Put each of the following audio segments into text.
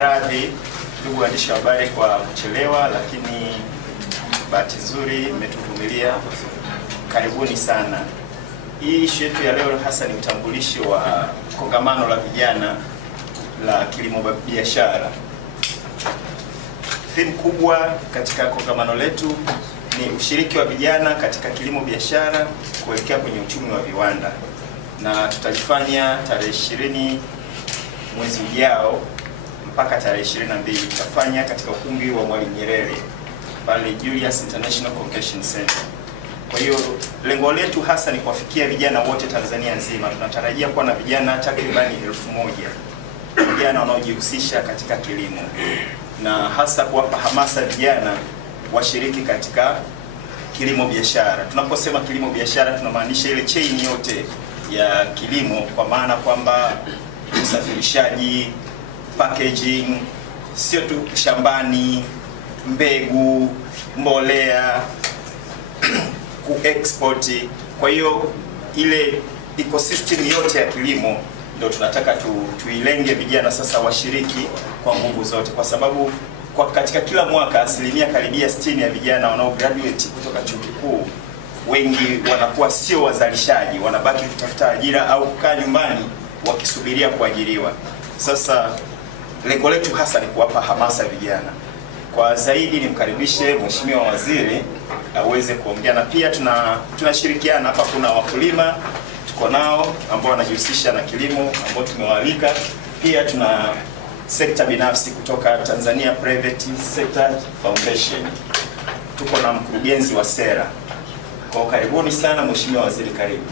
Radhi ndugu waandishi wa habari kwa kuchelewa, lakini bahati nzuri mmetuvumilia. Karibuni sana. Hii issue yetu ya leo hasa ni utambulishi wa kongamano la vijana la kilimo biashara. Theme kubwa katika kongamano letu ni ushiriki wa vijana katika kilimo biashara kuelekea kwenye uchumi wa viwanda, na tutalifanya tarehe 20 mwezi ujao mpaka tarehe 22. Tutafanya katika ukumbi wa Mwalimu Nyerere pale Julius International Convention Center. Kwa hiyo lengo letu hasa ni kuwafikia vijana wote Tanzania nzima. Tunatarajia kuwa na vijana takribani 1000 vijana wanaojihusisha katika kilimo, na hasa kuwapa hamasa vijana washiriki katika kilimo biashara. Tunaposema kilimo biashara tunamaanisha ile chain yote ya kilimo, kwa maana kwamba usafirishaji, packaging, sio tu shambani, mbegu, mbolea, kuexport. Kwa hiyo ile ecosystem yote ya kilimo ndio tunataka tuilenge vijana sasa washiriki kwa nguvu zote, kwa sababu katika kila mwaka asilimia karibia 60 ya vijana wanao graduate kutoka chuo kikuu wengi wanakuwa sio wazalishaji, wanabaki kutafuta ajira au kukaa nyumbani wakisubiria kuajiriwa. Sasa lengo letu hasa ni kuwapa hamasa vijana. Kwa zaidi nimkaribishe Mheshimiwa Waziri aweze kuongea, na pia tunashirikiana hapa. Kuna wakulima tuko nao ambao wanajihusisha na kilimo ambao tumewaalika. Pia tuna sekta binafsi kutoka Tanzania Private Sector Foundation. Tuko na mkurugenzi wa sera. Kwa karibuni sana Mheshimiwa Waziri, karibu.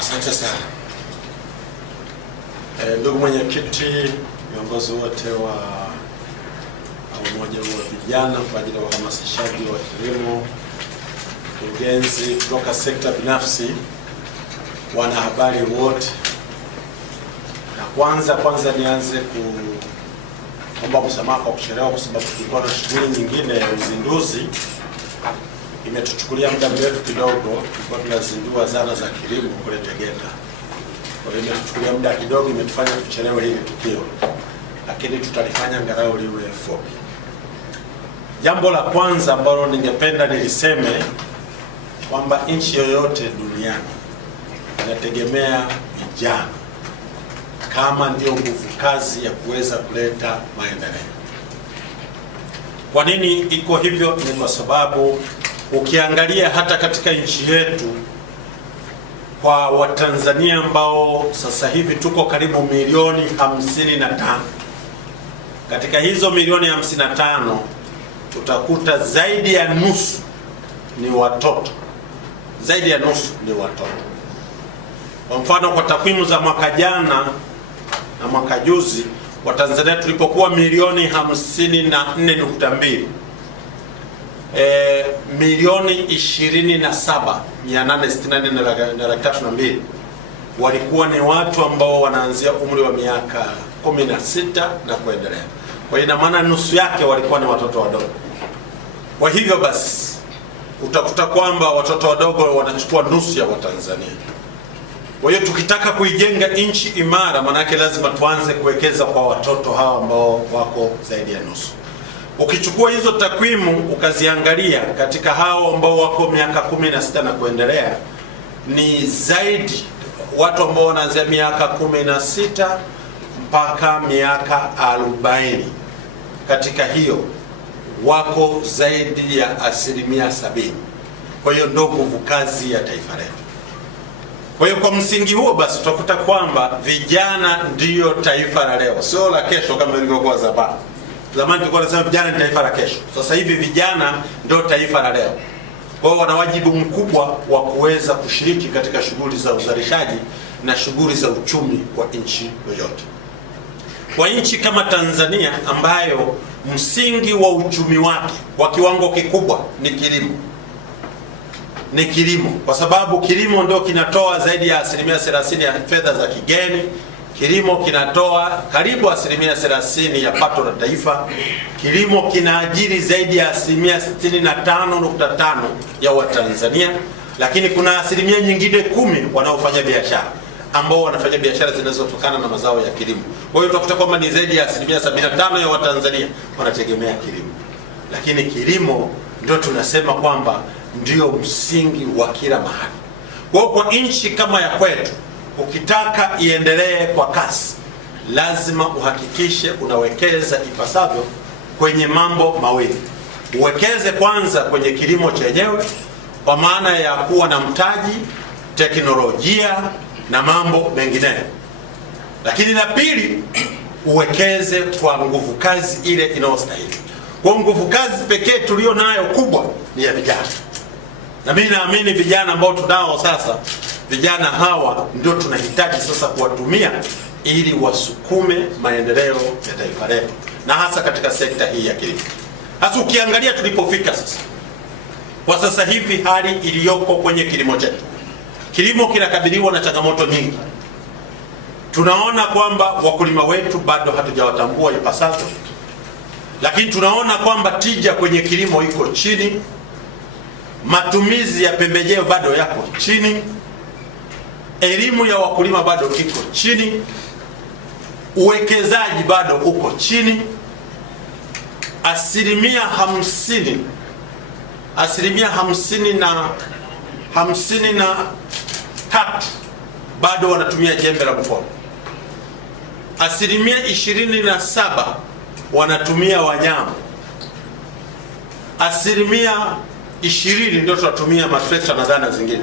Asante sana. Ndugu mwenyekiti, viongozi wote wa umoja wa vijana kwa ajili ya uhamasishaji wa kilimo, mkurugenzi kutoka sekta binafsi, wanahabari wote, na kwanza nianze kuomba msamaha kwa kuchelewa, kwa sababu tulikuwa na shughuli nyingine ya uzinduzi. Imetuchukulia muda mrefu kidogo, tulikuwa tunazindua zana za kilimo kule Tegeta. Kwa hiyo imetuchukulia muda kidogo, imetufanya tuchelewe hili tukio, lakini tutalifanya angalau liwe fupi. Jambo la kwanza ambalo ningependa niliseme kwamba nchi yoyote duniani inategemea vijana kama ndio nguvu kazi ya kuweza kuleta maendeleo. Kwa nini iko hivyo? Ni kwa sababu ukiangalia hata katika nchi yetu, kwa Watanzania ambao sasa hivi tuko karibu milioni 55, katika hizo milioni 55 utakuta zaidi ya nusu ni watoto. Zaidi ya nusu ni watoto. Kwa mfano, kwa takwimu za mwaka jana na mwaka juzi, Watanzania tulipokuwa milioni 54.2, milioni 27,864,302 walikuwa ni watu ambao wanaanzia umri wa miaka 16 na kuendelea. Kwa ina maana nusu yake walikuwa ni watoto wadogo. Kwa hivyo basi utakuta kwamba watoto wadogo wanachukua nusu ya Watanzania. Kwa hiyo tukitaka kuijenga nchi imara, manake lazima tuanze kuwekeza kwa watoto hawa ambao wako zaidi ya nusu. Ukichukua hizo takwimu ukaziangalia katika hao ambao wako miaka 16 na kuendelea, ni zaidi watu ambao wanaanzia miaka 16 mpaka miaka 40. Katika hiyo wako zaidi ya 70%. Kwa hiyo ndio nguvu kazi ya taifa letu. Kwa hiyo kwa msingi huo basi tutakuta kwamba vijana ndiyo taifa la leo, sio la kesho kama ilivyokuwa zamani. Zamani tulikuwa tunasema vijana ni taifa la kesho. Sasa hivi vijana ndio taifa la leo. Kwa hiyo wana wajibu mkubwa wa kuweza kushiriki katika shughuli za uzalishaji na shughuli za uchumi kwa nchi yoyote. Kwa nchi kama Tanzania ambayo msingi wa uchumi wake kwa kiwango kikubwa ni kilimo, kwa sababu kilimo ndio kinatoa zaidi ya 30% ya fedha za kigeni. Kilimo kinatoa karibu 30% ya pato la taifa. Kilimo kinaajiri zaidi ya 65.5 ya Watanzania, lakini kuna asilimia nyingine 10 wanaofanya biashara. ambao wanafanya biashara zinazotokana na mazao ya kilimo. Kwa hiyo utakuta kwamba ni zaidi ya 75% ya Watanzania wanategemea kilimo, lakini kilimo ndio tunasema kwamba ndio msingi wa kila mahali. Kwa hiyo kwa nchi kama ya kwetu, ukitaka iendelee kwa kasi, lazima uhakikishe unawekeza ipasavyo kwenye mambo mawili. Uwekeze kwanza kwenye kilimo chenyewe, kwa maana ya kuwa na mtaji, teknolojia na mambo mengineyo. Lakini la pili, uwekeze kwa nguvu kazi ile inayostahili. Kwa nguvu kazi pekee tulio nayo kubwa ni ya vijana, na mimi naamini vijana ambao tunao sasa, vijana hawa ndio tunahitaji sasa kuwatumia ili wasukume maendeleo ya taifa letu, na hasa katika sekta hii ya kilimo. Hasa ukiangalia tulipofika sasa, kwa sasa hivi hali iliyoko kwenye kilimo chetu, kilimo kinakabiliwa na changamoto nyingi. Tunaona kwamba wakulima wetu bado hatujawatambua ipasavyo, lakini tunaona kwamba tija kwenye kilimo iko chini, matumizi ya pembejeo bado yako chini, elimu ya wakulima bado iko chini, uwekezaji bado uko chini. Asilimia 53 bado wanatumia jembe la mkono. Asilimia 27 wanatumia wanyama. Asilimia 20 ndio tunatumia matrekta na dhana zingine.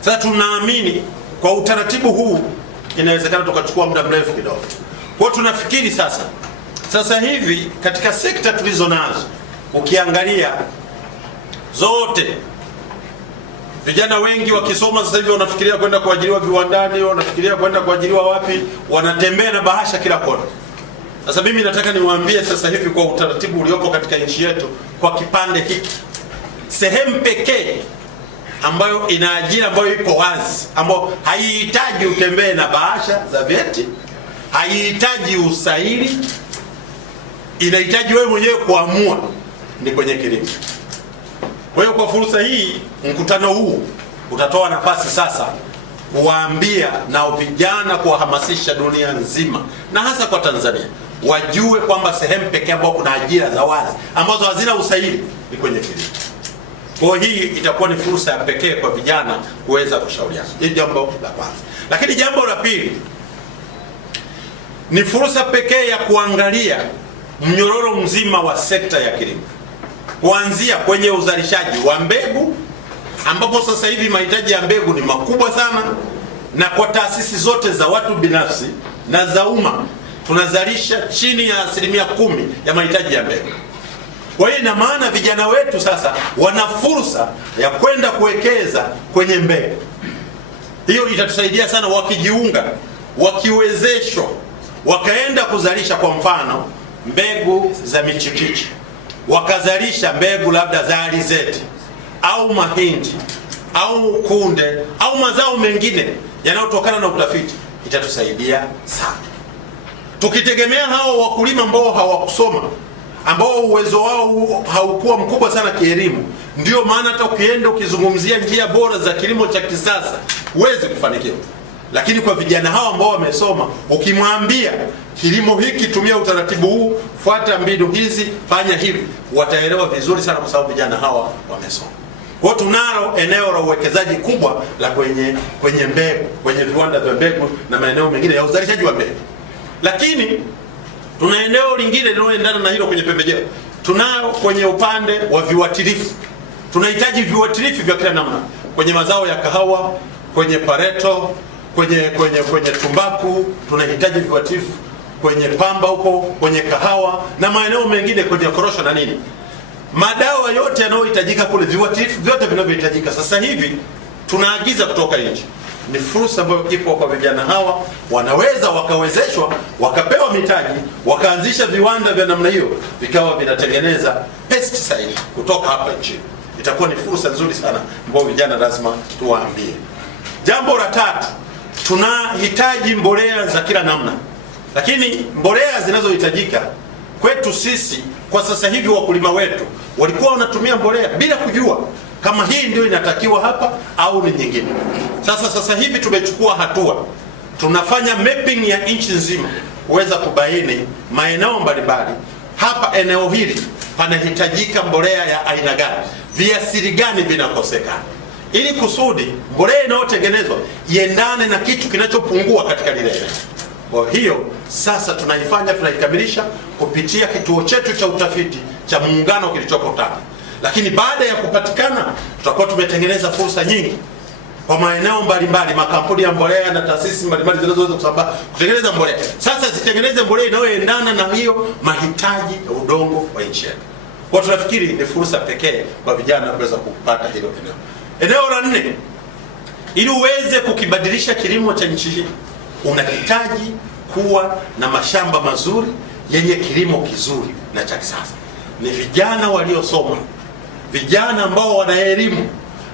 Sasa tunaamini kwa utaratibu huu inawezekana tukachukua muda mrefu kidogo. Kwa tunafikiri sasa hivi katika sekta tulizo nazo, ukiangalia zote, vijana wengi wakisoma sasa hivi wanafikiria kwenda kuajiriwa viwandani, wanafikiria kwenda kuajiriwa wapi, wanatembea na bahasha kila kona. Sasa mimi nataka niwaambie sasa hivi kwa utaratibu uliopo katika nchi yetu, kwa kipande hiki, sehemu pekee ambayo ina ajira ambayo iko wazi, ambayo haihitaji utembee na bahasha za vyeti, haihitaji usaili, inahitaji wewe mwenyewe kuamua, ni kwenye kilimo. Kwa hiyo kwa fursa hii, mkutano huu utatoa nafasi sasa kuwaambia na vijana, kuwahamasisha dunia nzima na hasa kwa Tanzania, wajue kwamba sehemu pekee ambayo kuna ajira za wazi ambazo hazina usaili ni kwenye kilimo. Kwa hii itakuwa ni fursa ya pekee kwa vijana kuweza kushauriana. Hili jambo la kwanza. Lakini jambo la pili ni fursa pekee ya kuangalia mnyororo mzima wa sekta ya kilimo, kuanzia kwenye uzalishaji wa mbegu, ambapo sasa hivi mahitaji ya mbegu ni makubwa sana, na kwa taasisi zote za watu binafsi na za umma tunazalisha chini ya 10% ya mahitaji ya mbegu. Kwa hiyo ina maana vijana wetu sasa wana fursa ya kwenda kuwekeza kwenye mbegu. Hiyo itatusaidia sana, wakijiunga, wakiwezeshwa, wakaenda kuzalisha kwa mfano mbegu za michikichi, wakazalisha mbegu labda za alizeti au mahindi au kunde au mazao mengine yanayotokana na utafiti, itatusaidia sana. Tukitegemea hao wakulima ambao hawakusoma, ambao uwezo wao haukuwa mkubwa sana kielimu, ndio maana hata ukienda ukizungumzia njia bora za kilimo cha kisasa huwezi kufanikiwa. Lakini kwa vijana hao ambao wamesoma, ukimwambia kilimo hiki, tumia utaratibu huu, fuata mbinu hizi, fanya hivi, wataelewa vizuri sana, kwa sababu vijana hawa wamesoma. Kwa hiyo tunalo eneo la uwekezaji kubwa la kwenye mbegu, kwenye viwanda vya mbegu na maeneo mengine ya uzalishaji wa mbegu. Lakini tuna eneo lingine linaloendana na hilo kwenye pembejeo. Tunao kwenye upande wa viuatilifu. Tunahitaji viuatilifu vya kila namna, kwenye mazao ya kahawa, kwenye pareto, kwenye tumbaku, tunahitaji viuatilifu kwenye pamba huko, kwenye kahawa na maeneo mengine, kwenye korosho na nini. Madawa yote yanayohitajika kule, viuatilifu vyote vinavyohitajika sasa hivi tunaagiza kutoka nje. Ni fursa ambayo ipo kwa vijana hawa, wanaweza wakawezeshwa, wakapewa mitaji, wakaanzisha viwanda vya namna hiyo, vikawa vinatengeneza pesticide kutoka hapa nchini. Itakuwa ni fursa nzuri sana ambayo vijana lazima tuwaambie. Jambo la tatu, tunahitaji mbolea za kila namna, lakini mbolea zinazohitajika kwetu sisi kwa sasa hivi, wakulima wetu walikuwa wanatumia mbolea bila kujua kama hii ndio inatakiwa hapa au ni nyingine. Sasa hivi tumechukua hatua, tunafanya mapping ya nchi nzima kuweza kubaini maeneo mbalimbali. Hapa eneo hili panahitajika mbolea ya aina gani, viasili gani vinakosekana, ili kusudi mbolea inayotengenezwa iendane na kitu kinachopungua katika lile eneo. Kwa hiyo sasa tunaikamilisha kupitia kituo chetu cha utafiti cha Muungano kilichoko Tanga. Lakini baada ya kupatikana, tutakuwa tumetengeneza fursa nyingi kwa maeneo mbalimbali, makampuni ya mbolea na taasisi mbalimbali zinazoweza kutengeneza mbolea. Sasa zitengeneze mbolea inayoendana na hiyo mahitaji ya udongo wa nchi yetu. Kwa tunafikiri ni fursa pekee kwa vijana kuweza kupata hilo eneo. Eneo la 4, ili uweze kukibadilisha kilimo cha nchi hii, unahitaji kuwa na mashamba mazuri yenye kilimo kizuri na cha kisasa. Ni vijana waliosoma, vijana ambao wana elimu,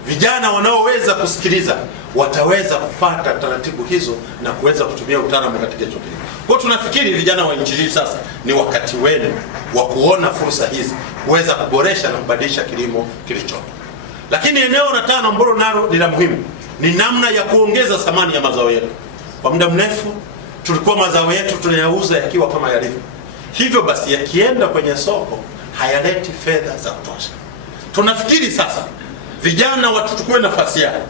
vijana wanaoweza kusikiliza, wataweza kufuata taratibu hizo na kuweza kutumia utaalamu katika hicho kilimo. Kwa tunafikiri vijana wa nchi hii sasa ni wakati wenu wa kuona fursa hizi, kuweza kuboresha na kubadilisha kilimo kilichopo. Lakini eneo la 5 ambalo nalo ni la muhimu ni namna ya kuongeza thamani ya mazao yetu. Kwa muda mrefu tulikuwa mazao yetu tunayauza yakiwa kama yalivyo. Hivyo basi yakienda kwenye soko hayaleti fedha za kutosha. Tunafikiri sasa vijana watuchukue nafasi yao,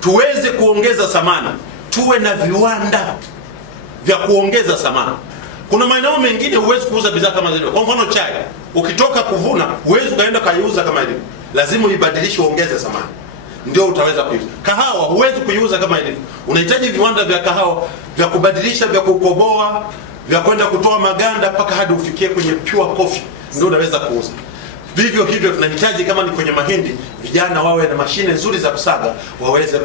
tuweze kuongeza thamani, tuwe na viwanda vya kuongeza thamani. Kuna maeneo mengine huwezi kuuza bidhaa kama zile. Kwa mfano chai, ukitoka kuvuna huwezi kaenda kaiuza kama ilivyo. Lazima uibadilishe, uongeze thamani, ndio utaweza kuiuza. Kahawa huwezi kuiuza kama ilivyo. Unahitaji viwanda vya kahawa vya kubadilisha, vya kukoboa, vya kwenda kutoa maganda mpaka hadi ufikie kwenye pure coffee, ndio unaweza kuuza. Vivyo hivyo tunahitaji kama ni kwenye mahindi, vijana wawe na mashine nzuri za kusaga, waweze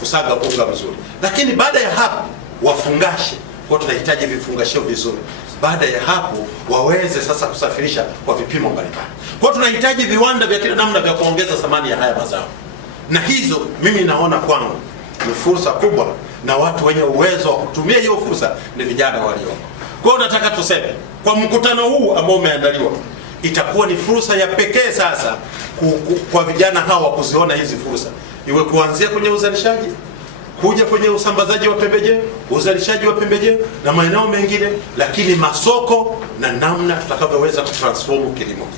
kusaga unga mzuri. Lakini baada ya hapo wafungashe, kwa tunahitaji vifungashio vizuri. Baada ya hapo waweze sasa kusafirisha kwa vipimo mbalimbali. Kwa tunahitaji viwanda vya kila namna vya kuongeza thamani ya haya mazao. Na hizo mimi naona kwangu ni fursa kubwa, na watu wenye uwezo wa kutumia hiyo fursa ni vijana walioko. Kwa hiyo nataka tuseme kwa mkutano huu ambao umeandaliwa, itakuwa ni fursa ya pekee sasa kwa vijana hawa kuziona hizi fursa, iwe kuanzia kwenye uzalishaji, kuja kwenye usambazaji wa pembejeo, uzalishaji wa pembejeo na maeneo mengine, lakini masoko na namna tutakavyoweza kutransform kilimo.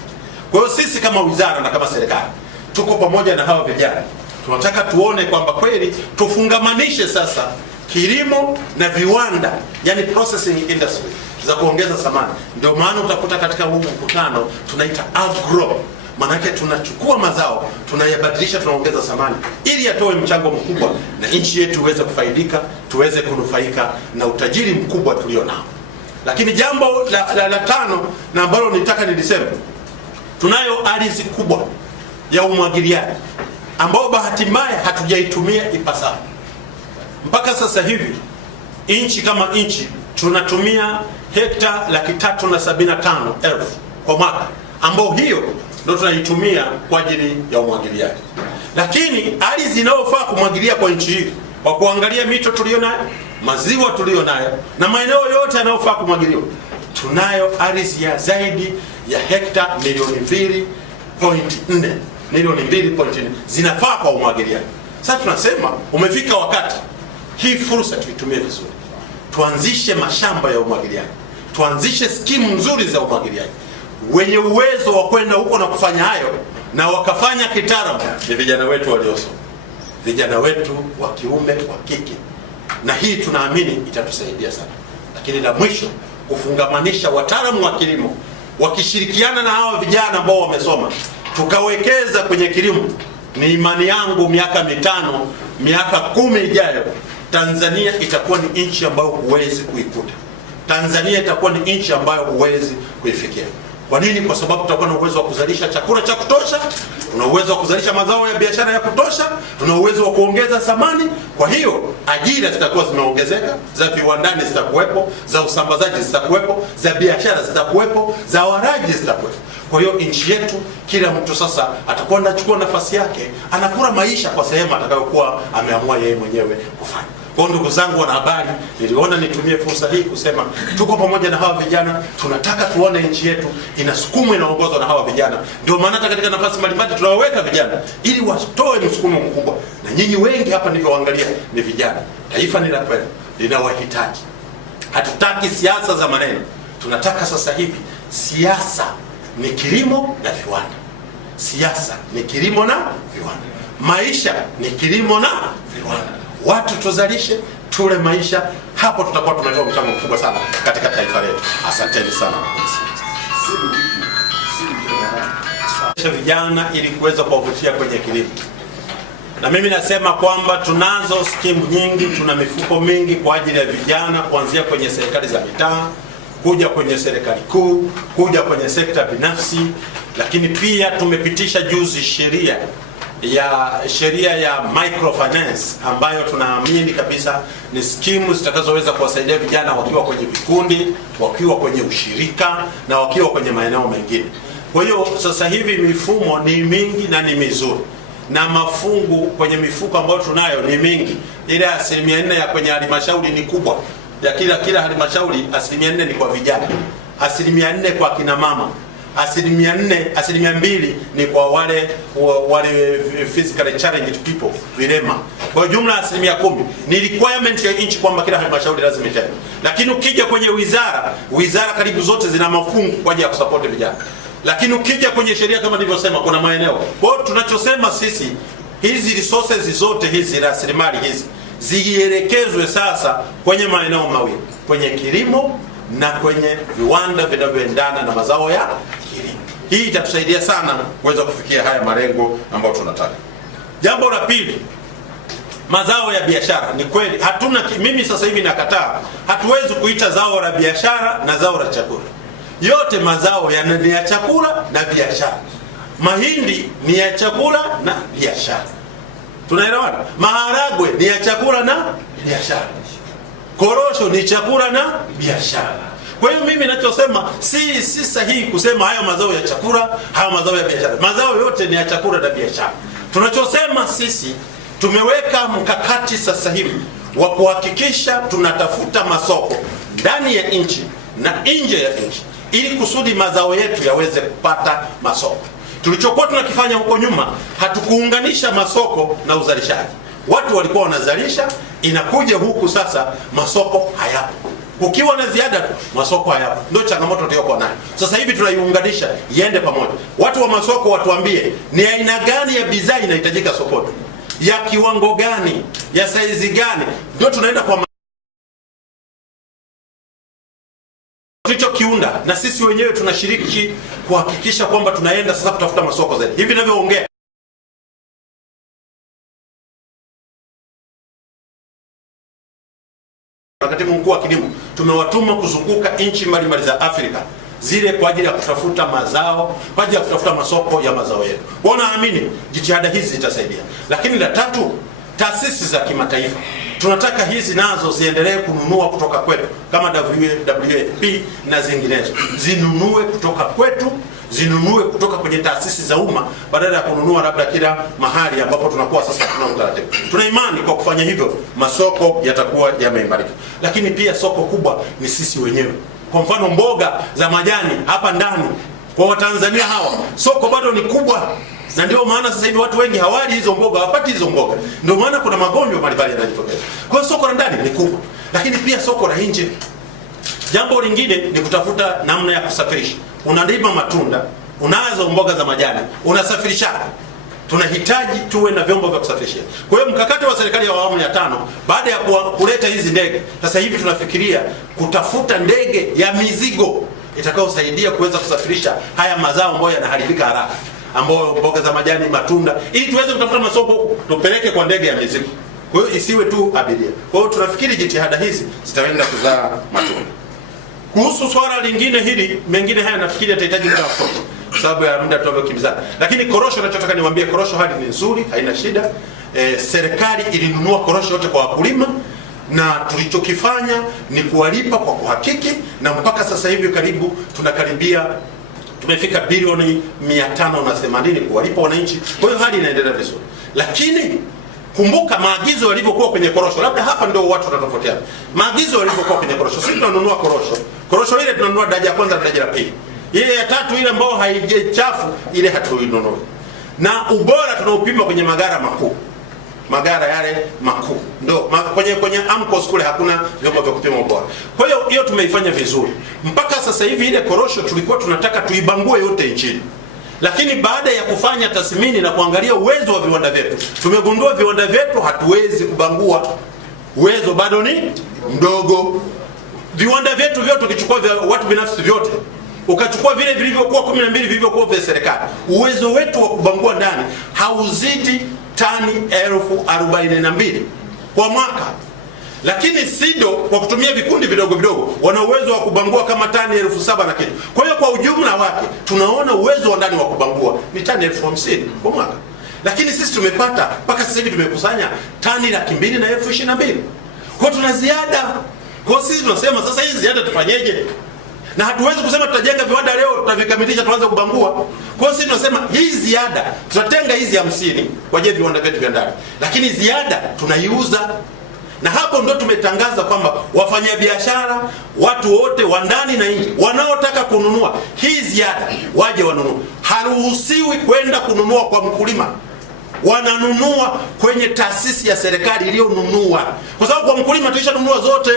Kwa hiyo sisi kama wizara na kama serikali tuko pamoja na hawa vijana. Tunataka tuone kwamba kweli tufungamanishe sasa kilimo na viwanda, yani processing industry za kuongeza thamani. Ndio maana utakuta katika huu mkutano tunaita agro, maanake tunachukua mazao tunayabadilisha, tunaongeza thamani ili yatoe mchango mkubwa na nchi yetu iweze kufaidika, tuweze kunufaika na utajiri mkubwa tulio nao. Lakini jambo la 5 na ambalo nitaka niliseme, tunayo ardhi kubwa ya umwagiliaji ambao bahati mbaya hatujaitumia ipasavyo. Mpaka sasa hivi nchi kama nchi tunatumia hekta 375,000 kwa mwaka, ambao hiyo ndio tunaitumia kwa ajili ya umwagiliaji. Lakini ardhi inayofaa kumwagilia kwa nchi hii, kwa kuangalia mito tulio nayo, maziwa tulio nayo na maeneo yote yanayofaa kumwagiliwa, tunayo ardhi ya zaidi ya hekta milioni 2.4, milioni 2.4 zinafaa kwa umwagiliaji. Sasa tunasema umefika wakati hii fursa tuitumie vizuri, tuanzishe mashamba ya umwagiliaji, tuanzishe skimu nzuri za umwagiliaji. Wenye uwezo wa kwenda huko na kufanya hayo na wakafanya kitaalamu ni vijana wetu waliosoma, vijana wetu wa kiume, wa kike, na hii tunaamini itatusaidia sana. Lakini la mwisho, kufungamanisha wataalamu wa kilimo wakishirikiana na hawa vijana ambao wamesoma, tukawekeza kwenye kilimo. Ni imani yangu miaka 5, miaka 10 ijayo Tanzania itakuwa ni nchi ambayo huwezi kuikuta. Tanzania itakuwa ni nchi ambayo huwezi kuifikia. Kwa nini? Kwa sababu tutakuwa na uwezo wa kuzalisha chakula cha kutosha, tuna uwezo wa kuzalisha mazao ya biashara ya kutosha, tuna uwezo wa kuongeza thamani. Kwa hiyo ajira zitakuwa zimeongezeka, za viwandani zitakuwepo, za usambazaji zitakuwepo, za biashara zitakuwepo, za waraji zitakuwepo. Kwa hiyo nchi yetu kila mtu sasa atakuwa anachukua nafasi yake, anakula maisha kwa sehemu atakayokuwa ameamua yeye mwenyewe kufanya. Kwa ndugu zangu wanahabari, niliona nitumie fursa hii kusema tuko pamoja na hawa vijana, tunataka tuone nchi yetu inasukumwa, inaongozwa na hawa vijana. Ndio maana hata katika nafasi mbalimbali tunawaweka vijana ili watoe msukumo mkubwa, na nyinyi wengi hapa nilivyoangalia ni vijana. Taifa ni la kweli, linawahitaji. Hatutaki siasa za maneno, tunataka sasa hivi siasa ni kilimo na viwanda. Siasa ni kilimo na viwanda, maisha ni kilimo na viwanda. Watu tuzalishe, tule maisha, hapo tutakuwa tumetoa mchango mkubwa sana katika taifa letu. Asanteni sana vijana ili kuweza kuwavutia kwenye kilimo. Na mimi nasema kwamba tunazo skimu nyingi, tuna mifuko mingi kwa ajili ya vijana, kuanzia kwenye serikali za mitaa, kuja kwenye serikali kuu, kuja kwenye sekta binafsi. Lakini pia tumepitisha juzi sheria ya microfinance ambayo tunaamini kabisa ni skimu zitakazoweza kuwasaidia vijana wakiwa kwenye vikundi, wakiwa kwenye ushirika na wakiwa kwenye maeneo mengine. Kwa hiyo sasa hivi mifumo ni mingi na ni mizuri, na mafungu kwenye mifuko ambayo tunayo ni mingi. Ile 4% ya kwenye halmashauri ni kubwa, ya kila halmashauri 4% ni kwa vijana, 4% kwa kina mama, 2% ni kwa wale physically challenged people, vilema. Kwa jumla 10% ni requirement ya nchi kwamba kila halmashauri lazima itende. Lakini ukija kwenye wizara karibu zote zina mafungu kwa ajili ya kusupport vijana. Lakini ukija kwenye sheria kama nilivyosema, kuna maeneo. Kwa hiyo tunachosema sisi, hizi resources zote hizi, rasilimali hizi zielekezwe sasa kwenye maeneo mawili, kwenye kilimo na kwenye viwanda vinavyoendana na mazao ya kilimo. Hii itatusaidia sana kuweza kufikia haya malengo ambayo tunataka. Jambo la pili, mazao ya biashara. Ni kweli mimi sasa hivi nakataa, hatuwezi kuita zao la biashara na zao la chakula. Yote mazao ni ya chakula na biashara. Mahindi ni ya chakula na biashara. Tunaelewana? Maharagwe ni ya chakula na biashara. Korosho ni chakula na biashara. Kwa hiyo mimi ninachosema si sahihi kusema haya mazao ya chakula, haya mazao ya biashara. Mazao yote ni ya chakula na biashara. Tunachosema sisi, tumeweka mkakati sasa hivi wa kuhakikisha tunatafuta masoko ndani ya nchi na nje ya nchi ili kusudi mazao yetu yaweze kupata masoko. Tulichokuwa tunakifanya huko nyuma, hatukuunganisha masoko na uzalishaji. Watu walikuwa wanazalisha, inakuja huku sasa masoko hayapo. Ukiwa na ziada tu, masoko hayapo. Ndio changamoto tuliyokuwa nayo. Sasa hivi tunaiunganisha, iende pamoja. Watu wa masoko watuambie ni aina gani ya bidhaa inahitajika sokoni, ya kiwango gani, ya saizi gani. Ndio tunaenda kwa tulichokiunda, na sisi wenyewe tunashiriki kuhakikisha kwamba tunaenda sasa kutafuta masoko zaidi. Hivi ninavyoongea, Katibu Mkuu wa Kilimo tumewatuma kuzunguka nchi mbalimbali za Afrika zile kwa ajili ya kutafuta mazao, kwa ajili ya kutafuta masoko ya mazao yetu. Kwa naamini jitihada hizi zitasaidia. Lakini la tatu, taasisi za kimataifa. Tunataka hizi nazo ziendelee kununua kutoka kwetu, kama WFP na zinginezo. Zinunue kutoka kwetu, zinunue kutoka kwenye taasisi za umma, badala ya kununua labda kila mahali ambapo tunakuwa sasa tuna utaratibu. Tuna imani kwa kufanya hivyo masoko yatakuwa yameimarika. Lakini pia soko kubwa ni sisi wenyewe. Kwa mfano mboga za majani hapa ndani kwa Watanzania hawa, soko bado ni kubwa. Na ndio maana sasa hivi watu wengi hawali hizo mboga, hawapati hizo mboga. Ndio maana kuna magonjwa mbalimbali yanajitokeza. Kwa hiyo soko la ndani ni kubwa, lakini pia soko la nje. Jambo lingine ni kutafuta namna ya kusafirisha. Unalima matunda, unazo mboga za majani, unasafirisha. Tunahitaji tuwe na vyombo vya kusafirishia. Kwa hiyo mkakati wa serikali ya awamu ya 5, baada ya kuleta hizi ndege, sasa hivi tunafikiria kutafuta ndege ya mizigo itakayosaidia kuweza kusafirisha haya mazao ambayo yanaharibika haraka, ambayo mboga za majani, matunda, ili tuweze kutafuta masoko tupeleke kwa ndege ya mizigo. Kwa hiyo isiwe tu abiria. Kwa hiyo tunafikiri jitihada hizi zitaenda kuzaa matunda. Kuhusu swala lingine hili, mengine haya nafikiri yatahitaji muda wa kutosha sababu ya muda tunavyokimbizana. Lakini korosho, nachotaka niwaambie, korosho hali ni nzuri, haina shida. Serikali ilinunua korosho yote kwa wakulima, na tulichokifanya ni kuwalipa kwa kuhakiki, na mpaka sasa hivi karibu tumefika bilioni 580 kuwalipa wananchi. Kwa hiyo hali inaendelea vizuri. Lakini Kumbuka maagizo yalivyokuwa kwenye korosho, labda hapa ndio watu wanatofautiana. Maagizo yalivyokuwa kwenye korosho, sisi tunanunua korosho ile tunanunua daraja ya kwanza na daraja la pili. Ile ya tatu ile ambayo haijachafu ile hatuinunui. Na ubora tunaupima kwenye magara makuu. Magara yale makuu. Ndio kwenye AMCOS kule hakuna vyombo vya kupima ubora. Kwa hiyo tumeifanya vizuri. Mpaka sasa hivi ile korosho tulikuwa tunataka tuibangue yote nchini. Lakini baada ya kufanya tathmini na kuangalia uwezo wa viwanda vyetu, tumegundua viwanda vyetu hatuwezi kubangua. Uwezo bado ni mdogo. Viwanda vyetu vyote ukichukua vya watu binafsi vyote, ukachukua vile vilivyokuwa 12 vilivyokuwa vya serikali, uwezo wetu wa kubangua ndani hauzidi tani 1042 kwa mwaka. Lakini SIDO kwa kutumia vikundi vidogo vidogo wana uwezo wa kubangua kama tani 7,000 na kitu. Kwa hiyo kwa ujumla wake tunaona uwezo wa ndani wa kubangua ni tani 50,000 kwa mwaka. Lakini sisi tumepata mpaka sasa hivi tumekusanya tani 200,000 na 22,000. Kwa tuna ziada. Kwa sisi tunasema sasa hii ziada tufanyeje? Na hatuwezi kusema tutajenga viwanda leo tutavikamilisha tuanze kubangua. Kwa hiyo sisi tunasema hii ziada tutatenga hizi 50 kwa ajili ya viwanda vyetu vya ndani. Lakini ziada tunaiuza. Na hapo ndo tumetangaza kwamba wafanyabiashara, watu wote wa ndani na nje wanaotaka kununua hii ziada waje wanunue. Haruhusiwi kwenda kununua kwa mkulima. Wananunua kwenye taasisi ya serikali iliyonunua. Kwa sababu kwa mkulima tulishanunua zote.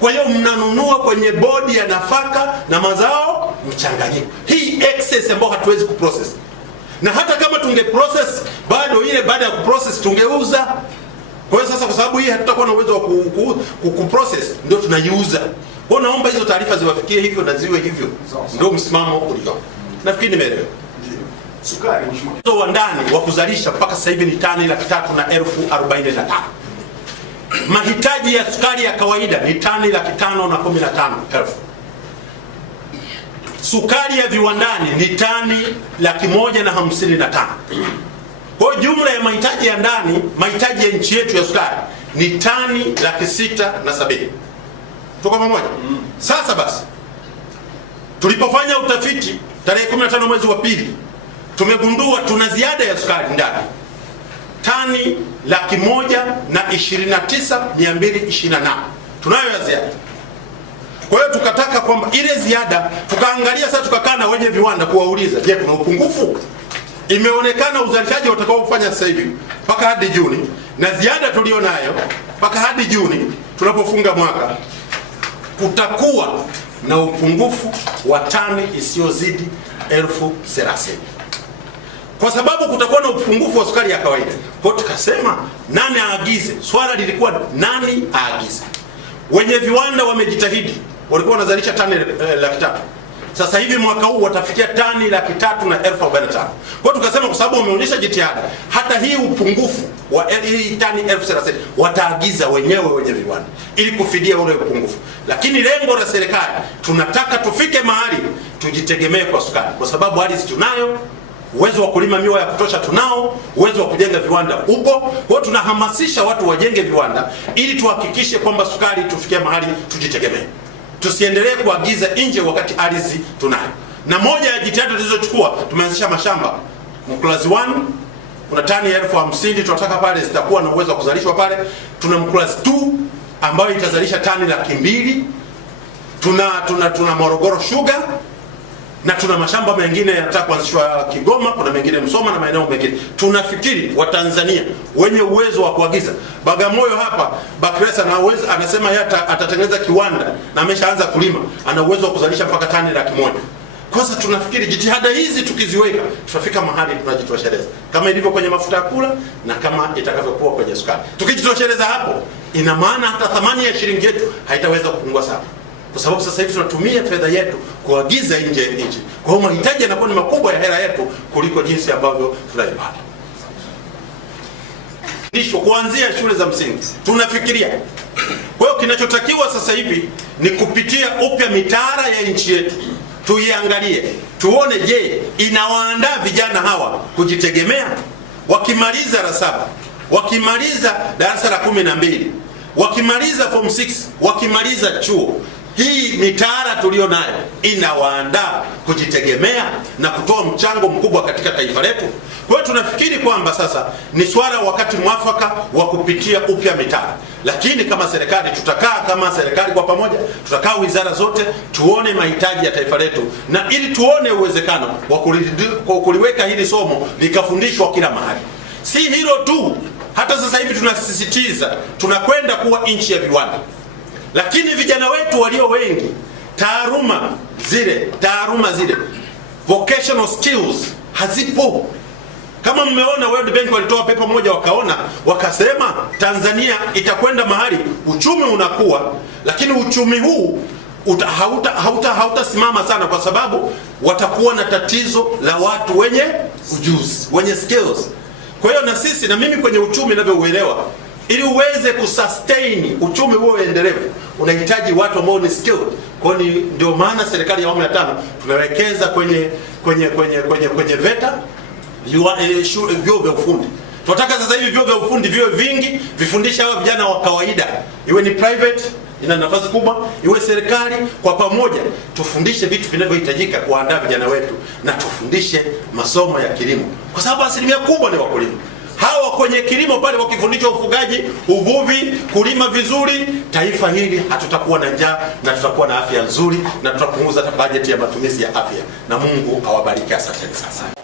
Kwa hiyo mnanunua kwenye bodi ya nafaka na mazao mchanganyiko. Hii excess ambayo hatuwezi kuprocess. Na hata kama tungeprocess bado ile baada ya kuprocess tungeuza. Kwa hiyo sasa kwa sababu hii hatutakuwa na uwezo wa kuprocess ndio tunaiuza. Kwa hiyo naomba hizo taarifa ziwafikie hivyo na ziwe hivyo. Ndio msimamo ulio. Nafikiri nimeelewa. Sukari mheshimiwa. Uwezo wa ndani wa kuzalisha mpaka sasa hivi ni tani 3,045. Mahitaji ya sukari ya kawaida ni tani 515,000. Sukari ya viwandani ni tani 155. Kwa jumla ya mahitaji ya ndani, mahitaji ya nchi yetu ya sukari ni tani 670,000. Tuko pamoja? Sasa basi, tulipofanya utafiti tarehe 15 mwezi wa pili, tumegundua tuna ziada ya sukari ndani tani 129,228. Tunayo ya ziada. Kwa hiyo tukataka kwamba ile ziada tukaangalia sasa, tukakaa na wenye viwanda kuwauliza, je, kuna upungufu? Imeonekana uzalishaji utakaofanya sasa hivi mpaka hadi Juni na ziada tulionayo mpaka hadi Juni tunapofunga mwaka kutakuwa na upungufu wa tani isiyozidi 30,000. Kwa sababu kutakuwa na upungufu wa sukari ya kawaida. Kwa hiyo tukasema nani aagize? Swala lilikuwa nani aagize. Wenye viwanda wamejitahidi, walikuwa wanazalisha tani 300,000. Sasa hivi mwaka huu watafikia tani 300,045. Kwa hiyo tukasema kwa sababu wameonyesha jitihada, hata hii upungufu wa hii tani 30,000 wataagiza wenyewe wenye viwanda ili kufidia ule upungufu. Lakini lengo la serikali tunataka tufike mahali tujitegemee kwa sukari, kwa sababu ardhi tunayo, uwezo wa kulima miwa ya kutosha tunao, uwezo wa kujenga viwanda upo. Kwa hiyo tunahamasisha watu wajenge viwanda ili tuhakikishe kwamba sukari tufikie mahali tujitegemee. Tusiendelee kuagiza nje wakati ardhi tunayo. Na moja ya jitihada tulizochukua, tumeanzisha mashamba. Mkulazi 1 kuna tani 50,000 tunataka pale zitakuwa na uwezo wa kuzalishwa pale. Tuna Mkulazi 2 ambayo itazalisha tani 200,000. Tuna Morogoro Sugar na tuna mashamba mengine yanataka kuanzishwa Kigoma, kuna mengine Msoma na maeneo mengine. Tunafikiri Watanzania wenye uwezo wa kuagiza. Bagamoyo hapa, Bakresa anasema yeye atatengeneza kiwanda na ameshaanza kulima, ana uwezo wa kuzalisha mpaka tani 100,000. Kwanza tunafikiri jitihada hizi tukiziweka tutafika mahali tunajitosheleza. Kama ilivyo kwenye mafuta ya kula na kama itakavyokuwa kwenye sukari. Tukijitosheleza hapo, ina maana hata thamani ya shilingi yetu haitaweza kupungua sana. Kwa sababu sasa hivi tunatumia fedha yetu kuagiza nje ya nchi. Kwa hiyo mahitaji yanakuwa ni makubwa ya hela yetu kuliko jinsi ambavyo tunaipata. Ndisho kuanzia shule za msingi tunafikiria. Kwa hiyo kinachotakiwa sasa hivi ni kupitia upya mitaala ya nchi yetu. Tuiangalie, tuone je, inawaandaa vijana hawa kujitegemea wakimaliza la 7, wakimaliza darasa la 12, wakimaliza form 6, wakimaliza chuo. hii mitaala tulio nayo inawaandaa kujitegemea na kutoa mchango mkubwa katika taifa letu? Kwa hiyo tunafikiri kwamba sasa ni swala wakati mwafaka wa kupitia upya mitaala, lakini kama serikali tutakaa kama serikali kwa pamoja, tutakaa wizara zote, tuone mahitaji ya taifa letu, na ili tuone uwezekano wa kuliweka hili somo likafundishwa kila mahali. Si hilo tu, hata sasa hivi tunasisitiza tunakwenda kuwa nchi ya viwanda, lakini vijana wetu walio wengi taaluma zile vocational skills hazipo. Kama mmeona World Bank walitoa pepa moja, wakasema Tanzania itakwenda mahali uchumi unakuwa, lakini uchumi huu hautasimama sana, kwa sababu watakuwa na tatizo la watu wenye ujuzi, wenye skills. Kwa hiyo na sisi na mimi kwenye uchumi ninavyouelewa, ili uweze kusustain uchumi huo endelevu, unahitaji watu ambao ni skilled. Kwa hiyo ndio maana serikali ya awamu ya 5 tumewekeza kwenye VETA, vyuo vya ufundi. Tunataka sasa hivi vyuo vya ufundi viwe vingi, vifundishe hawa vijana wa kawaida, iwe ni private ina nafasi kubwa, iwe serikali, kwa pamoja tufundishe vitu vinavyohitajika kuandaa vijana wetu, na tufundishe masomo ya kilimo, kwa sababu asilimia kubwa ni wakulima. Hawa kwenye kilimo pale wakifundishwa ufugaji, uvuvi, kulima vizuri, taifa hili hatutakuwa na njaa na tutakuwa na afya nzuri, na tutapunguza bajeti ya matumizi ya afya. Na Mungu awabariki. Asante sana.